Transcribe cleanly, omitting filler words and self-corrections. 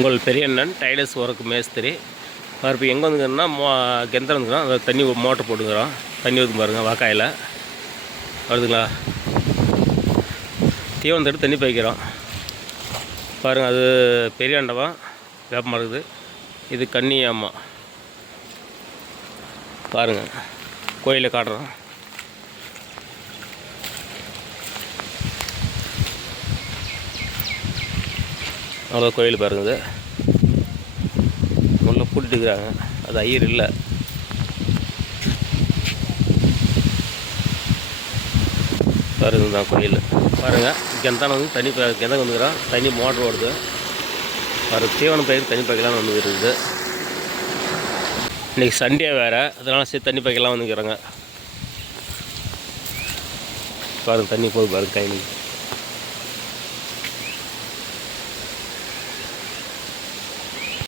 உங்கள் பெரியண்ணன் tailors work மேஸ்திரி. இப்போ எங்கே வந்துக்கிறோன்னா கிணத்துல வந்துக்கிறோம். அதை தண்ணி மோட்டர் போட்டுக்கிறோம். தண்ணி ஊற்று பாருங்கள், வாக்காயில் வருதுங்களா. தீவனம் தட்டு தண்ணி பாய்க்கிறோம் பாருங்கள். அது பெரிய அண்டவா வேப்பமாக இருக்குது. இது கன்னி அம்மா பாருங்கள். கோயிலை காட்டுறோம். அவ்வளோ கோயில் பாருங்குது. உள்ள கூட்டிட்டுக்கிறாங்க. அது ஐயர் இல்லை. பாருங்க தான் கோயில் பாருங்கள். கிணத்தான வந்து தண்ணி கிணத்துக்கு வந்துக்கிறோம். தண்ணி மோட்டர் ஓடுது பாருங்க. தீவனம் பயிர் தண்ணி பாய்க்கலான்னு வந்து இருக்குது. இன்றைக்கி சண்டே வேறு, அதனால் சரி தண்ணி பாய்க்கலாம் வந்துக்கிறாங்க பாருங்கள். தண்ணி போகுது பாருங்கள் கைனி.